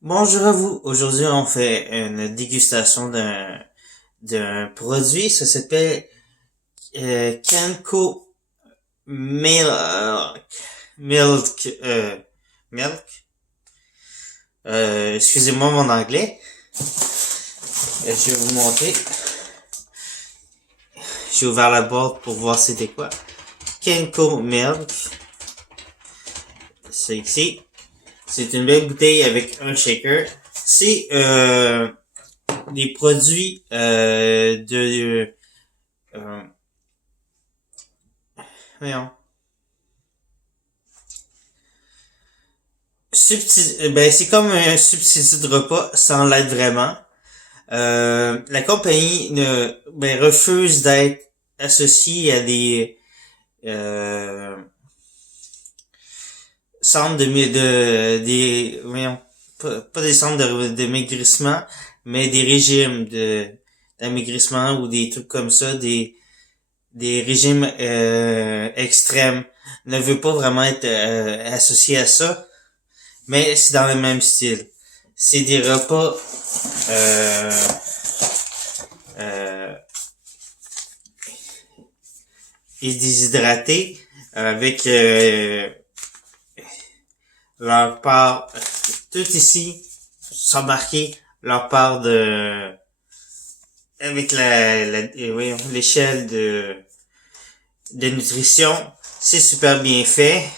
Bonjour à vous. Aujourd'hui, on fait une dégustation d'un produit. Ça s'appelle Kenko Milk. Milk. Milk. Excusez-moi mon anglais. Je vais vous montrer. J'ai ouvert la boîte pour voir c'était quoi. Kenko Milk. C'est ici. C'est une belle bouteille avec un shaker. C'est des produits euh, voyons, ben c'est comme un substitut de repas sans l'être vraiment. La compagnie refuse d'être associée à des centres pas des centres de maigrissement, mais des régimes d'amaigrissement ou des trucs comme ça, des régimes extrêmes. Ne veut pas vraiment être associé à ça, mais c'est dans le même style. C'est des repas euh, euh, déshydratés avec leur part, tout ici sont marqués leur part de avec voyons, l'échelle de nutrition. C'est super bien fait.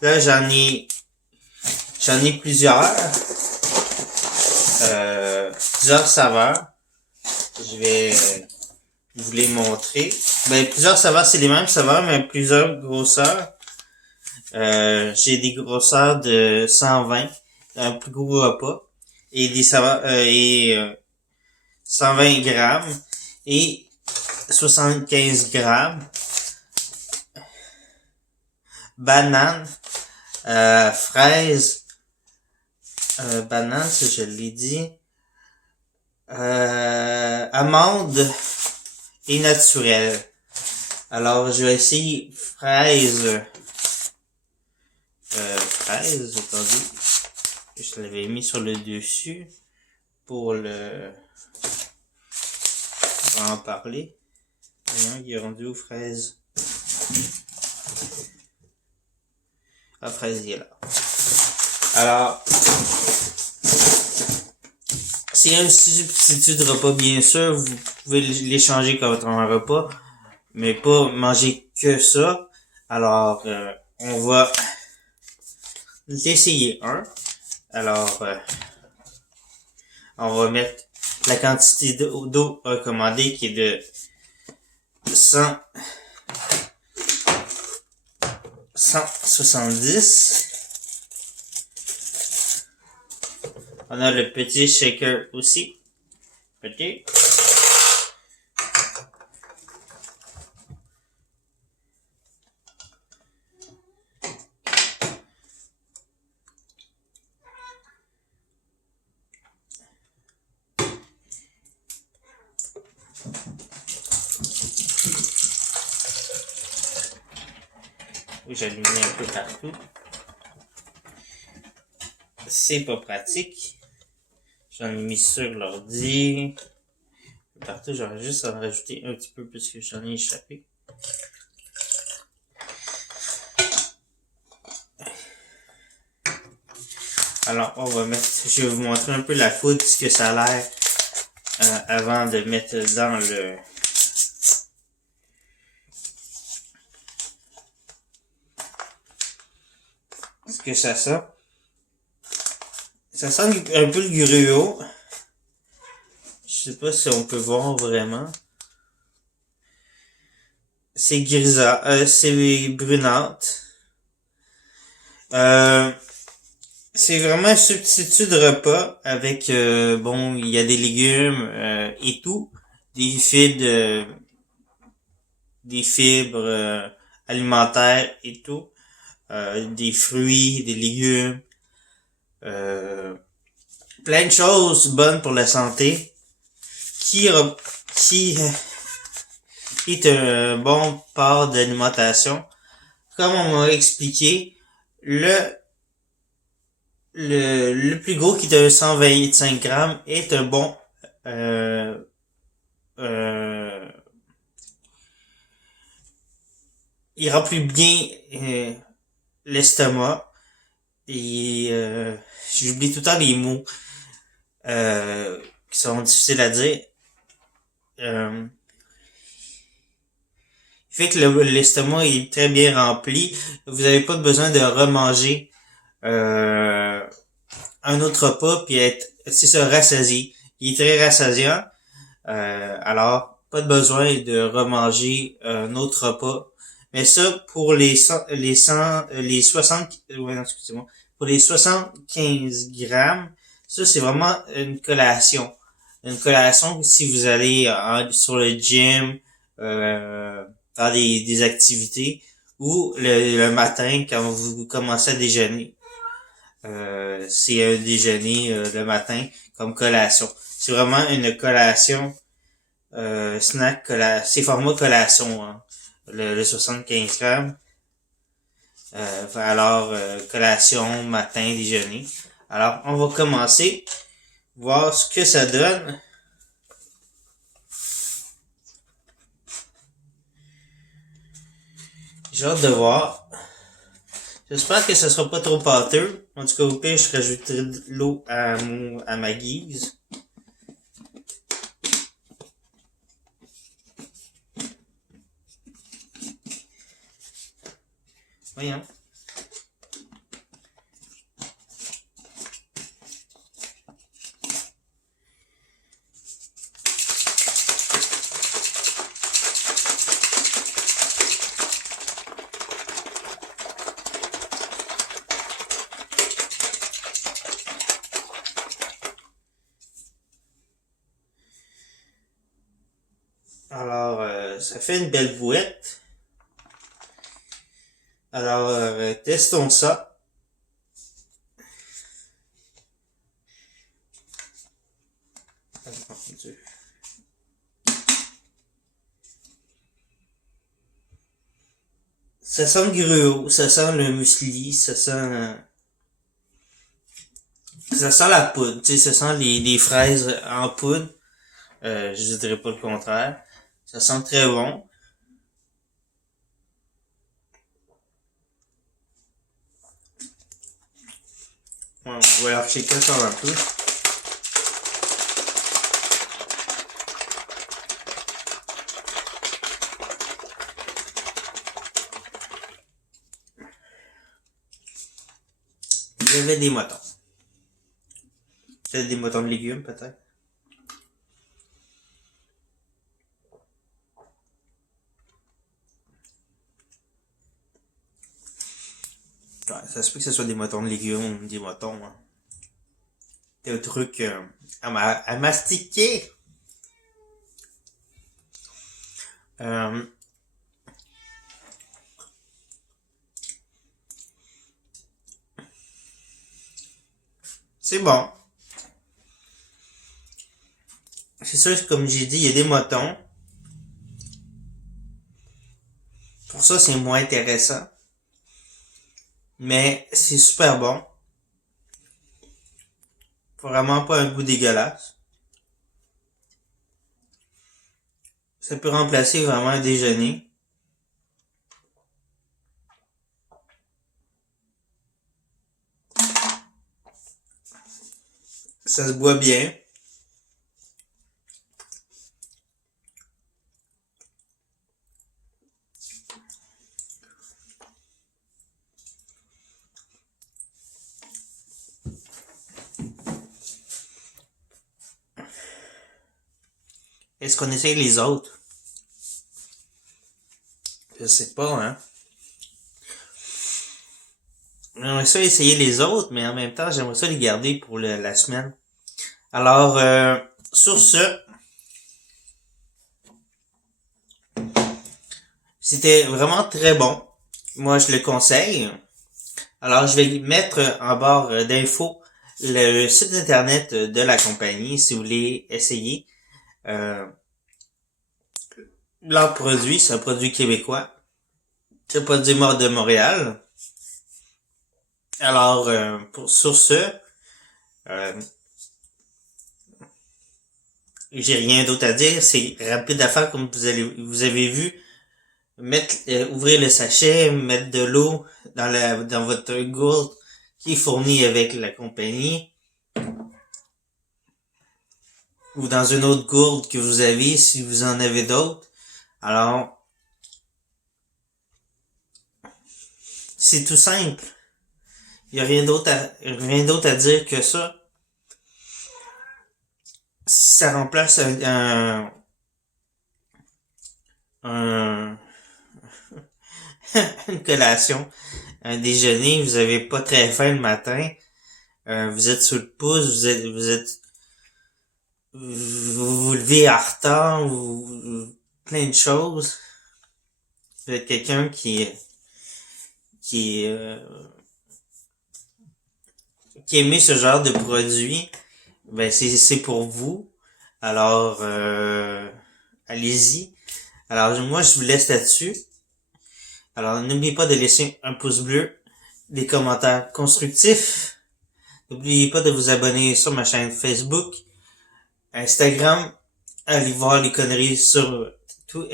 Là j'en ai plusieurs saveurs. Je vais vous les montrer. Ben, plusieurs saveurs, c'est les mêmes saveurs, mais plusieurs grosseurs. J'ai des grosseurs de 120, un plus gros repas, et des saveurs, 120 grammes et 75 grammes. Banane, fraise, banane, ça je l'ai dit. Amande et naturel. Alors, je vais essayer fraise, attendez. Je l'avais mis sur le dessus pour pour en parler. Voyons, il est rendu aux fraises. La fraise, il est là. Alors, c'est un substitut de repas, bien sûr. Vous pouvez l'échanger comme un repas, mais pas manger que ça. Alors, on va l'essayer un. Alors, on va mettre la quantité d'eau recommandée qui est de 100, 170. On a le petit shaker aussi. Petit. Oui, j'ai mis un peu partout. C'est pas pratique. J'en ai mis sur l'ordi. Partout, j'aurais juste à en rajouter un petit peu plus que j'en ai échappé. Alors, je vais vous montrer un peu la poudre, ce que ça a l'air avant de mettre dans ce que ça sent. Ça sent un peu le gruau. Je sais pas si on peut voir vraiment. C'est c'est brunâtre. C'est vraiment un substitut de repas avec bon, il y a des légumes et tout, des fibres, des fibres alimentaires et tout, des fruits, des légumes, euh, plein de choses bonnes pour la santé qui qui est un bon part d'alimentation. Comme on m'a expliqué, le plus gros qui est de 125 grammes est un bon euh, euh, il remplit bien l'estomac et j'oublie tout le temps les mots qui sont difficiles à dire. Euh, fait que l'estomac est très bien rempli. Vous n'avez pas besoin de remanger euh, un autre repas puis être, c'est ça, rassasié. Il est très rassasiant. Alors, pas de besoin de remanger un autre repas. Mais ça, pour les 60, ouais, non, excusez-moi, pour les 75 grammes, ça, c'est vraiment une collation. Une collation, si vous allez sur le gym, faire des activités, ou le matin, quand vous commencez à déjeuner. C'est un déjeuner le matin comme collation. C'est vraiment une collation snack, c'est format collation, hein, le 75 grammes. Alors, collation, matin, déjeuner. Alors, on va commencer, voir ce que ça donne. J'ai hâte de voir. J'espère que ça sera pas trop pâteux. En tout cas, au pire, je rajouterai de l'eau à ma guise. Voyons. Alors, ça fait une belle bouette. Alors, testons ça. Oh, mon Dieu. Ça sent le gruau, ça sent le muesli, ça sent la poudre, tu sais, ça sent les fraises en poudre. Je dirais pas le contraire. Ça sent très bon. Ouais, on va leur checker ça un peu. J'avais des motons. Peut-être des motons de légumes, peut-être. Ouais, ça se peut que ce soit des motons de légumes, des motons, hein. C'est un truc à mastiquer. Euh, c'est bon. C'est sûr, comme j'ai dit, il y a des motons. Pour ça, c'est moins intéressant. Mais c'est super bon. Vraiment pas un goût dégueulasse. Ça peut remplacer vraiment un déjeuner. Ça se boit bien. Est-ce qu'on essaye les autres? Je sais pas, hein. J'aimerais ça essayer les autres, mais en même temps, j'aimerais ça les garder pour la semaine. Alors, sur ce, c'était vraiment très bon. Moi, je le conseille. Alors, je vais mettre en barre d'infos le site internet de la compagnie si vous voulez essayer. Euh, leur produit, c'est un produit québécois. C'est un produit de Montréal. Alors, sur ce, euh, j'ai rien d'autre à dire. C'est rapide à faire comme vous avez vu. Ouvrir le sachet, mettre de l'eau dans votre gourde qui est fournie avec la compagnie ou dans une autre gourde que vous avez si vous en avez d'autres. Alors, c'est tout simple. Il y a rien d'autre à dire que ça. Si ça remplace un une collation, un déjeuner, vous avez pas très faim le matin, vous êtes sur le pouce, vous vous levez en retard, plein de choses. Vous êtes quelqu'un qui, euh, qui aimait ce genre de produit, ben c'est pour vous. Alors, allez-y. Alors, moi, je vous laisse là-dessus. Alors, n'oubliez pas de laisser un pouce bleu, des commentaires constructifs. N'oubliez pas de vous abonner sur ma chaîne Facebook, Instagram. Allez voir les conneries sur tout,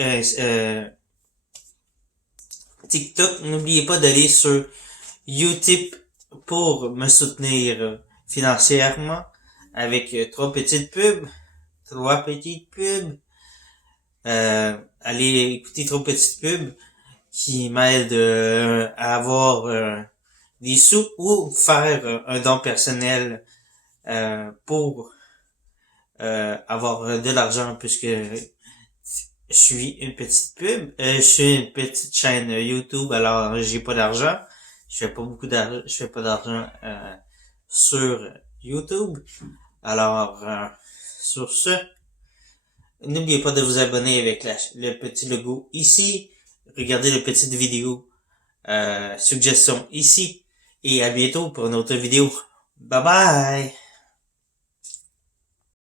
TikTok. N'oubliez pas d'aller sur Utip pour me soutenir financièrement avec trois petites pubs. Allez écouter trois petites pubs qui m'aident à avoir des sous ou faire un don personnel pour avoir de l'argent puisque je suis une petite je suis une petite chaîne YouTube, alors j'ai pas d'argent. Je fais pas d'argent sur YouTube. Alors, sur ce, n'oubliez pas de vous abonner avec le petit logo ici. Regardez la petite vidéo suggestion ici. Et à bientôt pour une autre vidéo. Bye bye!